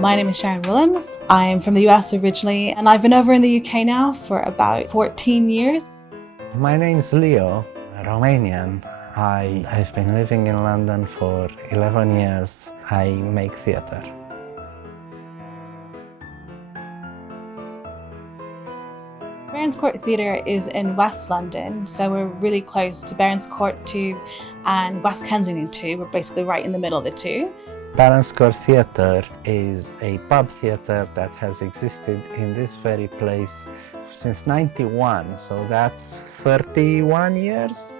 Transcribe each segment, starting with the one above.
My name is Sharon Willems. I'm from the US originally, and I've been over in the UK now for about 14 years. My name's Leo, Romanian. I've been living in London for 11 years. I make theatre. Barons Court Theatre is in West London, so we're really close to Barons Court Tube and West Kensington Tube. We're basically right in the middle of the two. Barons Court Theatre is a pub theatre that has existed in this very place since '91, so that's 31 years.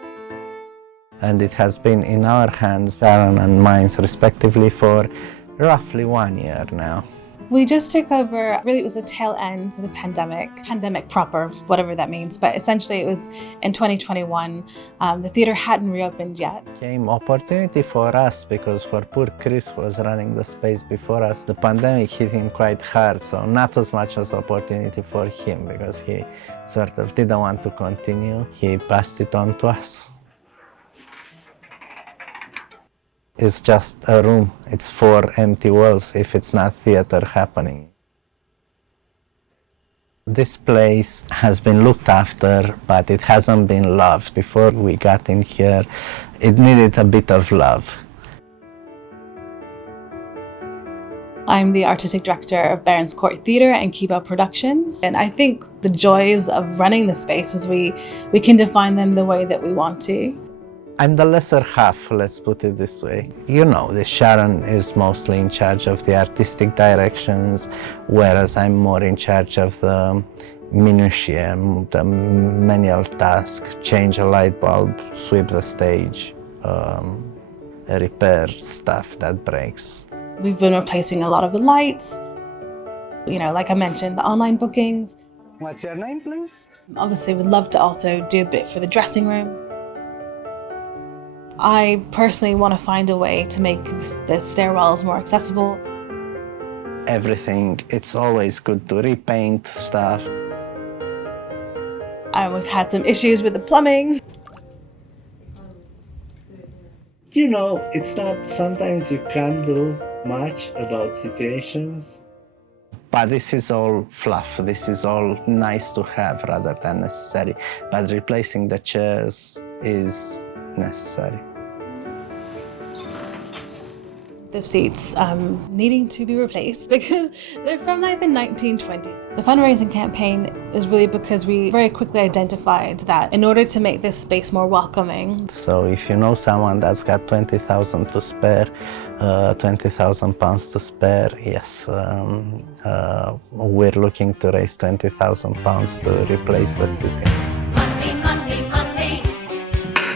And it has been in our hands, Sharon and mine respectively, for roughly 1 year now. We just took over, really it was the tail end of the pandemic proper, whatever that means, but essentially it was in 2021. The theatre hadn't reopened yet. Came opportunity for us because for poor Chris who was running the space before us, the pandemic hit him quite hard, so not as much as opportunity for him because he sort of didn't want to continue. He passed it on to us. It's just a room. It's 4 empty walls if it's not theatre happening. This place has been looked after, but it hasn't been loved. Before we got in here, it needed a bit of love. I'm the artistic director of Barons Court Theatre and Keybell Productions, and I think the joys of running the space is we can define them the way that we want to. I'm the lesser half, let's put it this way. You know, the Sharon is mostly in charge of the artistic directions, whereas I'm more in charge of the minutiae, the menial tasks, change a light bulb, sweep the stage, repair stuff that breaks. We've been replacing a lot of the lights, like I mentioned, the online bookings. What's your name, please? Obviously, we'd love to also do a bit for the dressing room. I personally want to find a way to make the stairwells more accessible. Everything, it's always good to repaint stuff. We've had some issues with the plumbing. It's not, sometimes you can't do much about situations. But this is all fluff, this is all nice to have rather than necessary. But replacing the chairs is necessary. The seats needing to be replaced because they're from the 1920s. The fundraising campaign is really because we very quickly identified that in order to make this space more welcoming. So if you know someone that's got 20,000 to spare, 20,000 pounds to spare, yes, we're looking to raise 20,000 pounds to replace the seating. Money, money, money,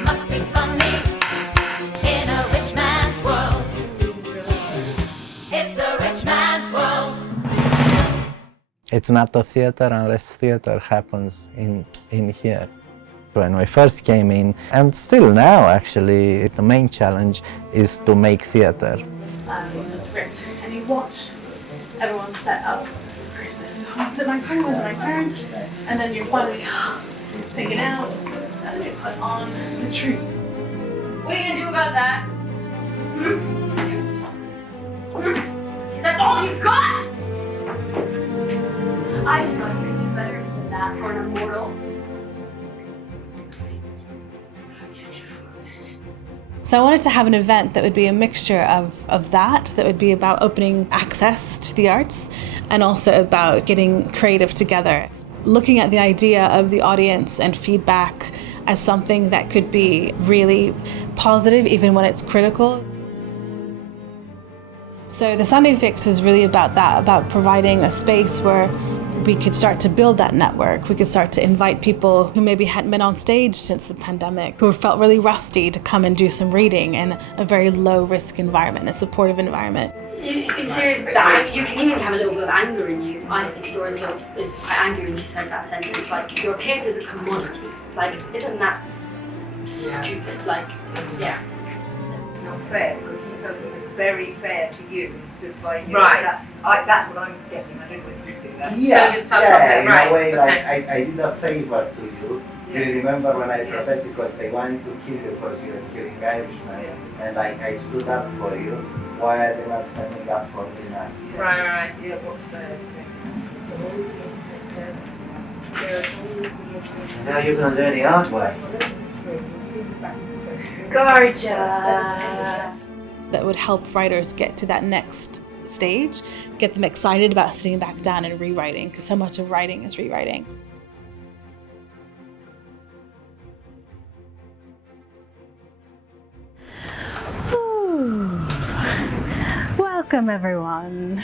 must be funny in a rich man's world. It's a rich man's world. It's not a theatre unless theatre happens in here. When we first came in, and still now actually, the main challenge is to make theatre. That's great. And you watch everyone set up Christmas. Was it my turn? Was it my turn? And then you're finally taken out, and then you put on the tree. What are you gonna do about that? Is that all you've got? I just thought you could do better than that for an immortal. So I wanted to have an event that would be a mixture of that would be about opening access to the arts and also about getting creative together. Looking at the idea of the audience and feedback as something that could be really positive even when it's critical. So the Sunday Fix is really about that, about providing a space where we could start to build that network. We could start to invite people who maybe hadn't been on stage since the pandemic, who felt really rusty, to come and do some reading in a very low-risk environment, a supportive environment. In serious, like, you can even have a little bit of anger in you. I think Dora's is quite angry when she says that sentence. Like, your appearance is a commodity. Like, isn't that stupid? Like, yeah. It's not fair because he felt it was very fair to you and stood by you. Right. That's what I'm getting. I don't want you to do that. Yeah, So you start from there, in right, a way, like okay. I did a favor to you. Do you remember when I Yeah. protested because they wanted to kill you because you were killing Irishmen, Yes. and I stood up for you. Why are they not standing up for dinner? Right. Yeah, what's fair? Now you're going to learn the hard way. Gorgeous. That would help writers get to that next stage, get them excited about sitting back down and rewriting, because so much of writing is rewriting. Welcome, everyone.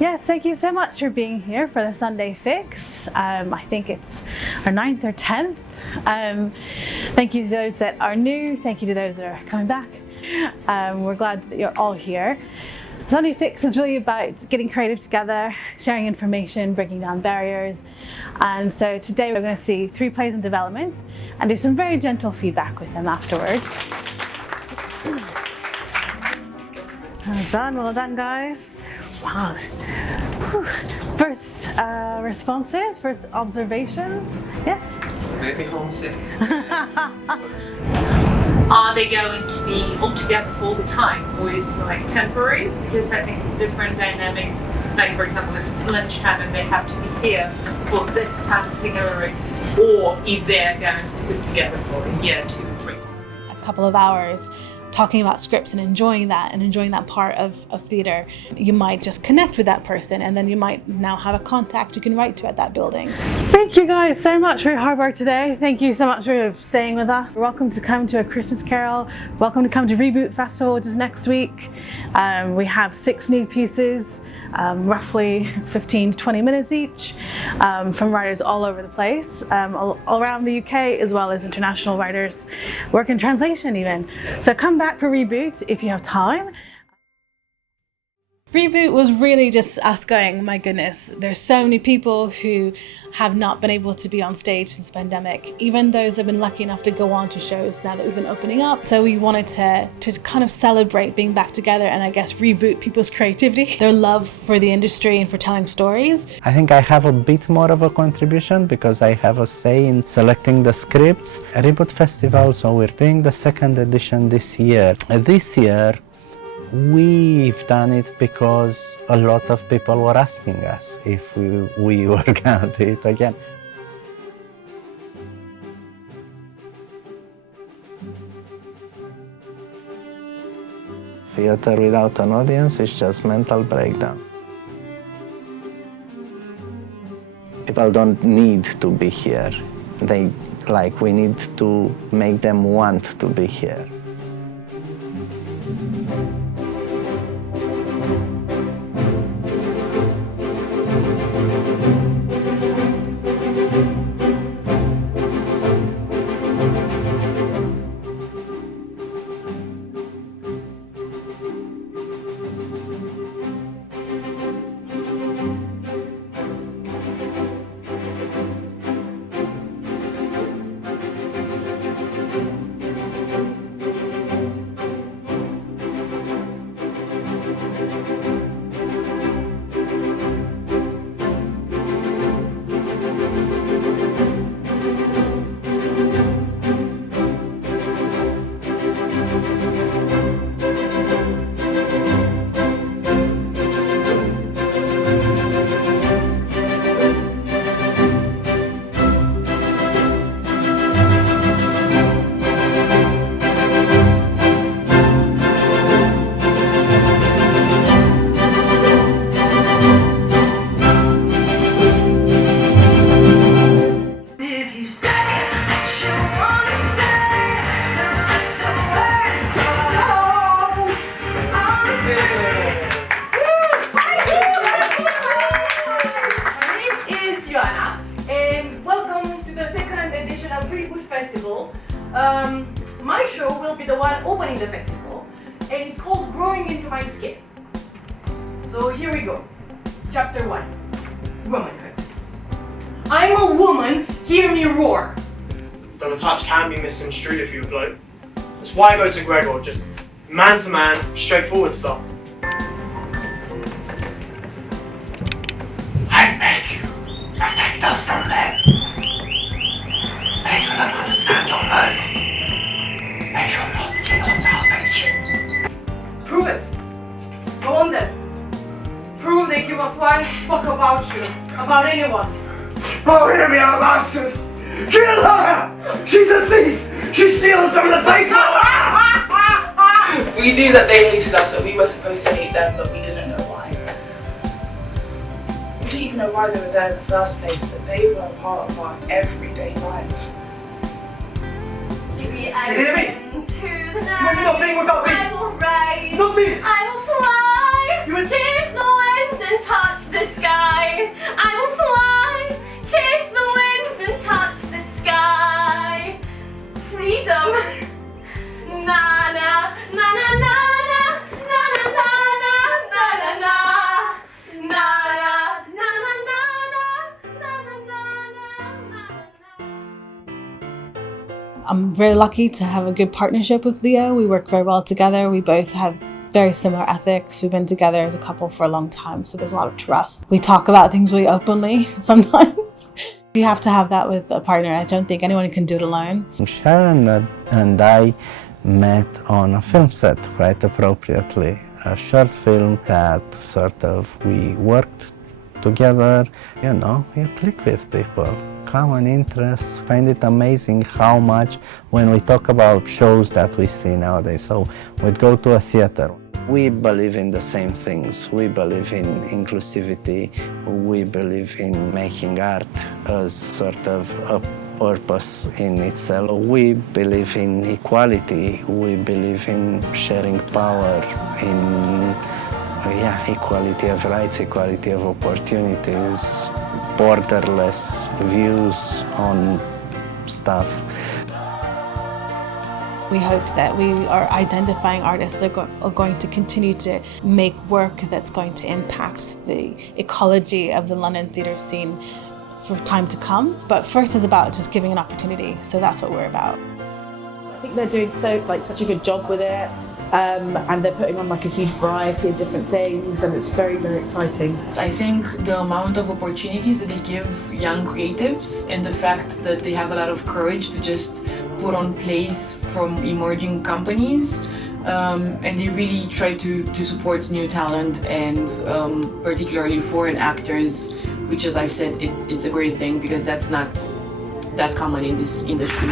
Yes, thank you so much for being here for the Sunday Fix. I think it's our 9th or 10th. Thank you to those that are new. Thank you to those that are coming back. We're glad that you're all here. Sunday Fix is really about getting creative together, sharing information, breaking down barriers. And so today we're going to see 3 plays in development and do some very gentle feedback with them afterwards. Well done, guys. Wow. Whew. First responses, first observations. Yes? Maybe homesick. Are they going to be all together all the time, or is it like temporary? Because I think it's different dynamics. Like, for example, if it's lunchtime and they have to be here for this time of scenery, or if they're going to sit together for a year, 2, 3. A couple of hours talking about scripts and enjoying that part of theatre, you might just connect with that person, and then you might now have a contact you can write to at that building. Thank you guys so much for your hard work today. Thank you so much for staying with us. Welcome to come to A Christmas Carol. Welcome to come to Reboot Festival, which is next week. We have 6 new pieces, roughly 15 to 20 minutes each, from writers all over the place, all around the UK, as well as international writers, work in translation even. So come back for Reboot if you have time. Reboot was really just us going, my goodness, there's so many people who have not been able to be on stage since the pandemic, even those that have been lucky enough to go on to shows now that we've been opening up. So we wanted to kind of celebrate being back together and I guess reboot people's creativity, their love for the industry and for telling stories. I think I have a bit more of a contribution because I have a say in selecting the scripts. Reboot Festival, so we're doing the 2nd edition this year. This year, we've done it because a lot of people were asking us if we were gonna do it again. Theater without an audience is just mental breakdown. People don't need to be here. We need to make them want to be here. My show will be the one opening the festival, and it's called Growing Into My Skin. So here we go. Chapter 1. Womanhood. I'm a woman, hear me roar. Though the touch can be misconstrued if you bloke. That's why I go to Gregor, just man to man, straightforward stuff. I beg you, protect us from them. They do not understand your mercy. They shall not see your salvation. one fuck about you, about anyone. Oh, hear me out, masters! Kill her! She's a thief! She steals from the faithful! We knew that they hated us and we were supposed to hate them, but we didn't know why. We didn't even know why they were there in the first place, but they were a part of our everyday lives. Give me Do you hear me? to the You night. are nothing without me! I will rise. Nothing! I will fly. You are- Chase the wind and touch the sky. I will fly. Chase the wind and touch the sky. Freedom. Na na na na na na na na na na na na na na na na na. I'm very lucky to have a good partnership with Leo. We work very well together. We both have very similar ethics. We've been together as a couple for a long time, so there's a lot of trust. We talk about things really openly sometimes. You have to have that with a partner. I don't think anyone can do it alone. Sharon and I met on a film set quite appropriately. A short film that sort of we worked together, you know, you click with people. Common interests, find it amazing how much when we talk about shows that we see nowadays. So we'd go to a theater. We believe in the same things. We believe in inclusivity. We believe in making art as sort of a purpose in itself. We believe in equality. We believe in sharing power, in equality of rights, equality of opportunities, borderless views on stuff. We hope that we are identifying artists that are going to continue to make work that's going to impact the ecology of the London theatre scene for time to come. But first is about just giving an opportunity, so that's what we're about. I think they're doing such a good job with it, and they're putting on like a huge variety of different things, and it's very, very exciting. I think the amount of opportunities that they give young creatives and the fact that they have a lot of courage to just put on plays from emerging companies, and they really try to support new talent and particularly foreign actors, which, as I've said, it's a great thing because that's not that common in this industry.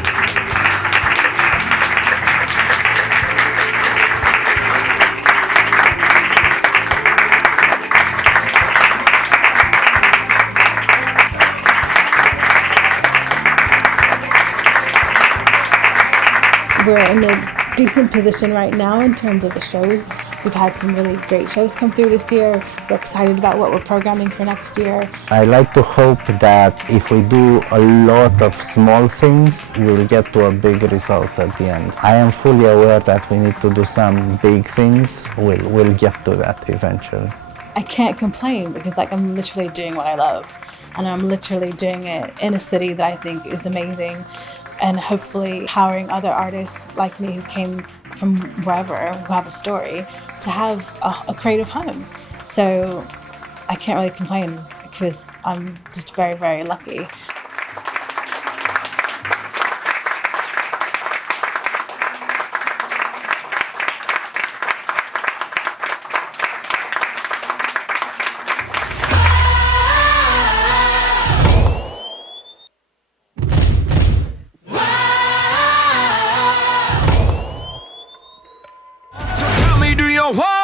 We're in a decent position right now in terms of the shows. We've had some really great shows come through this year. We're excited about what we're programming for next year. I like to hope that if we do a lot of small things, we'll get to a big result at the end. I am fully aware that we need to do some big things. We'll get to that eventually. I can't complain because I'm literally doing what I love, and I'm literally doing it in a city that I think is amazing, and hopefully empowering other artists like me who came from wherever, who have a story, to have a creative home. So I can't really complain because I'm just very, very lucky. So tell me, do you want